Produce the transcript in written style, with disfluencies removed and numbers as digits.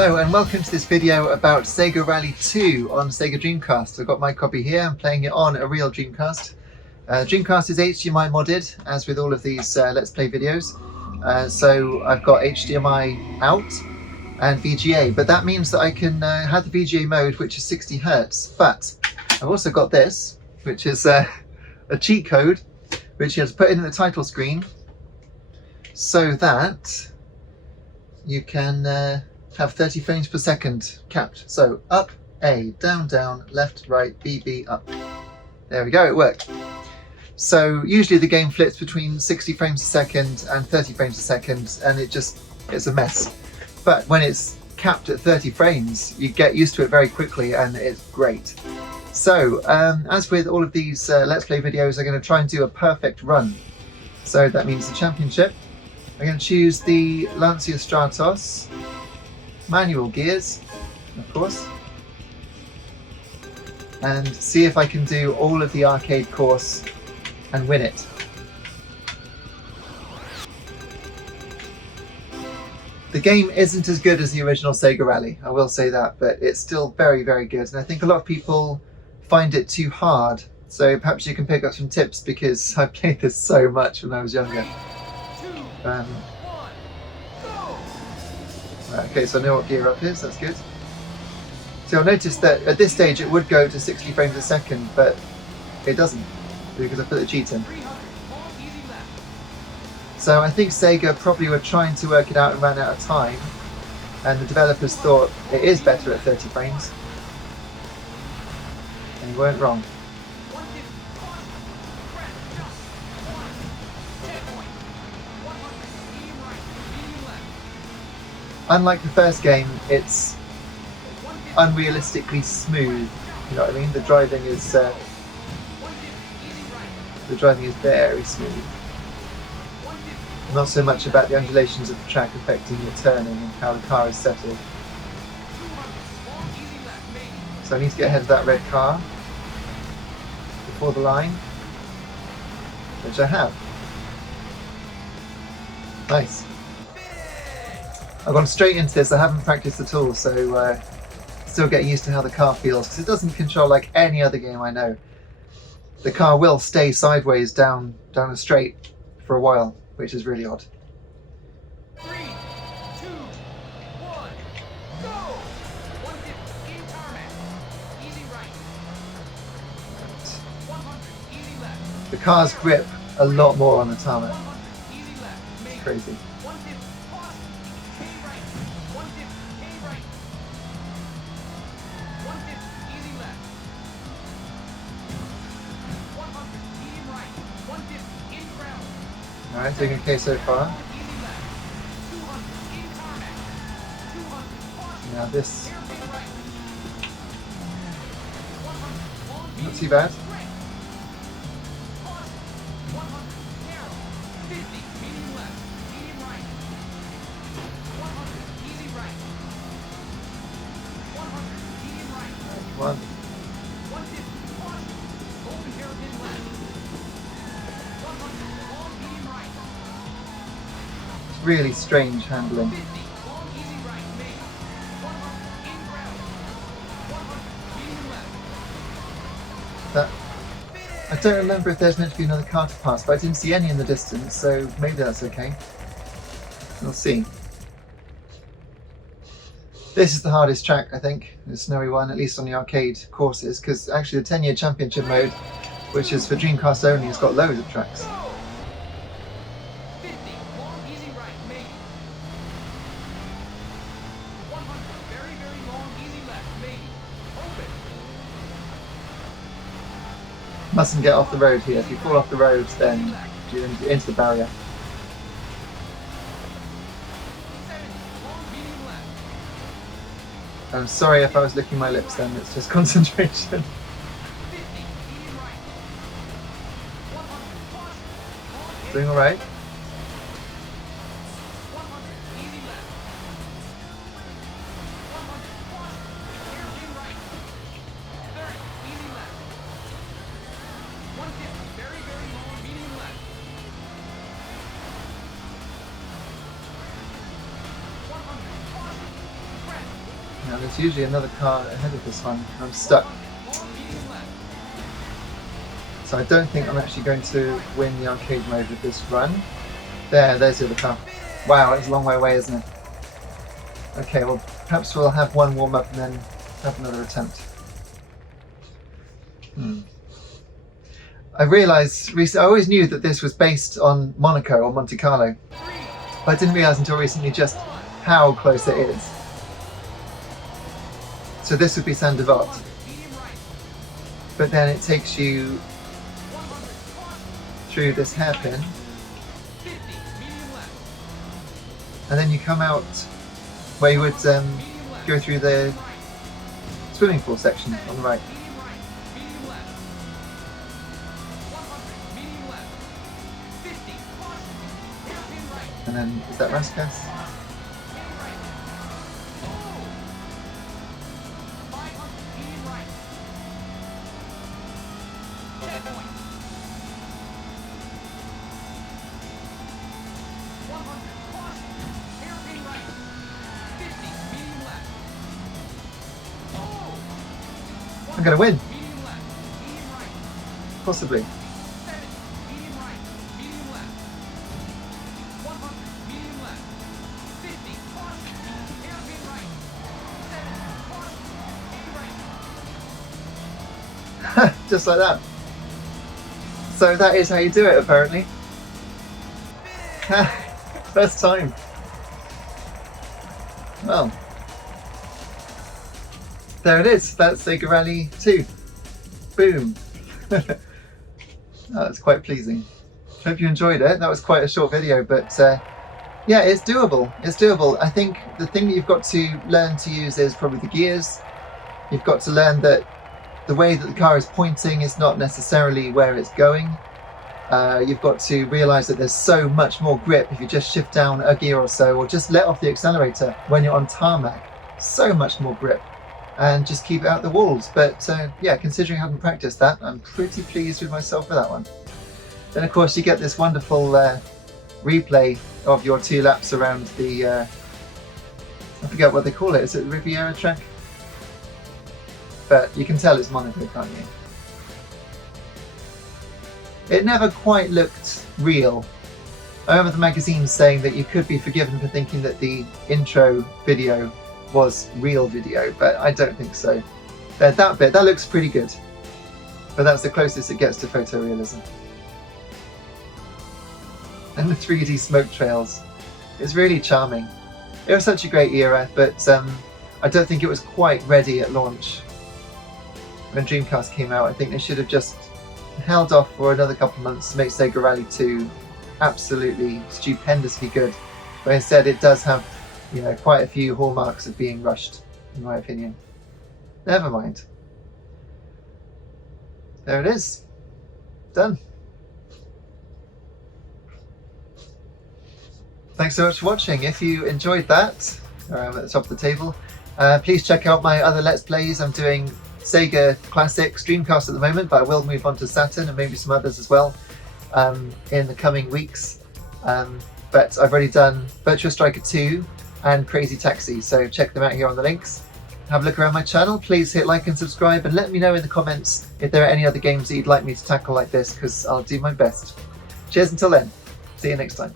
Hello and welcome to this video about Sega Rally 2 on Sega Dreamcast. I've got my copy here, I'm playing it on a real Dreamcast. Dreamcast is HDMI modded, as with all of these Let's Play videos. So I've got HDMI out and VGA, but that means that I can have the VGA mode, which is 60 Hz. But I've also got this, which is a cheat code, which you have to put in the title screen so that you can have 30 frames per second capped. So up, A, down, down, left, right, B, B, up. There we go, it worked. So usually the game flips between 60 frames a second and 30 frames a second, and it's a mess. But when it's capped at 30 frames, you get used to it very quickly and it's great. So as with all of these Let's Play videos, I'm going to try and do a perfect run. So that means the championship. I'm going to choose the Lancia Stratos, manual gears, of course, and see if I can do all of the arcade course and win it. The game isn't as good as the original Sega Rally, I will say that, but it's still very, very good, and I think a lot of people find it too hard, so perhaps you can pick up some tips because I played this so much when I was younger. Okay, so I know what gear up is, that's good. So you'll notice that at this stage it would go to 60 frames a second, but it doesn't, because I put the cheat in. So I think Sega probably were trying to work it out and ran out of time, and the developers thought it is better at 30 frames. And you weren't wrong. Unlike the first game, it's unrealistically smooth. You know what I mean? The driving is very smooth. Not so much about the undulations of the track affecting your turning and how the car is settled. So I need to get ahead of that red car before the line, which I have. Nice. I've gone straight into this, I haven't practiced at all, so still getting used to how the car feels, because it doesn't control like any other game I know. The car will stay sideways down a straight for a while, which is really odd. 3, 2, 1, go! 150 in tarmac. Easy right. 100, easy left. The car's grip a lot more on the tarmac. 100, easy left. It's crazy. 150, pause. K right. 150, K right. 150, easy left. 100, medium right. 150, in ground. Alright, doing okay so far. Now this, not too bad. One. It's really strange handling. I don't remember if there's meant to be another car to pass, but I didn't see any in the distance, so maybe that's okay. We'll see. This is the hardest track, I think, the snowy one, at least on the arcade courses, because actually the 10-year championship mode, which is for Dreamcast only, has got loads of tracks. Mustn't get off the road here. If you fall off the road, then you're into the barrier. I'm sorry if I was licking my lips then, it's just concentration. Doing alright? Now there's usually another car ahead of this one. I'm stuck. So I don't think I'm actually going to win the arcade mode with this run. There's the other car. Wow, it's a long way away, isn't it? Okay, well perhaps we'll have one warm up and then have another attempt. I realised recently, I always knew that this was based on Monaco or Monte Carlo, but I didn't realise until recently just how close it is. So this would be Saint Devote, but then it takes you through this hairpin, and then you come out where you would go through the swimming pool section on the right. And then, is that Raskas? I'm going to win. Possibly. Just like that. So that is how you do it, apparently. First time. Well, there it is. That's Sega Rally 2. Boom. That's quite pleasing. Hope you enjoyed it. That was quite a short video, but yeah, it's doable. It's doable. I think the thing that you've got to learn to use is probably the gears. You've got to learn that the way that the car is pointing is not necessarily where it's going. You've got to realise that there's so much more grip if you just shift down a gear or so, or just let off the accelerator when you're on tarmac. So much more grip, and just keep it out the walls. But yeah, considering I haven't practiced that, I'm pretty pleased with myself for that one. Then of course you get this wonderful replay of your 2 laps around the, I forget what they call it, is it the Riviera track? But you can tell it's Monaco, can't you? It never quite looked real. I remember the magazine saying that you could be forgiven for thinking that the intro video was real video, but I don't think so. That bit, that looks pretty good. But that's the closest it gets to photorealism. And the 3D smoke trails. It's really charming. It was such a great era, but I don't think it was quite ready at launch. When Dreamcast came out, I think they should have just held off for another couple of months to make Sega Rally 2 absolutely stupendously good. But instead it does have, you know, quite a few hallmarks of being rushed, in my opinion. Never mind. There it is. Done. Thanks so much for watching. If you enjoyed that, at the top of the table, please check out my other Let's Plays. I'm doing Sega Classics Dreamcast at the moment, but I will move on to Saturn and maybe some others as well in the coming weeks. But I've already done Virtua Striker 2 and Crazy Taxi, so check them out here on the links. Have a look around my channel. Please hit like and subscribe, and let me know in the comments if there are any other games that you'd like me to tackle like this, because I'll do my best. Cheers until then. See you next time.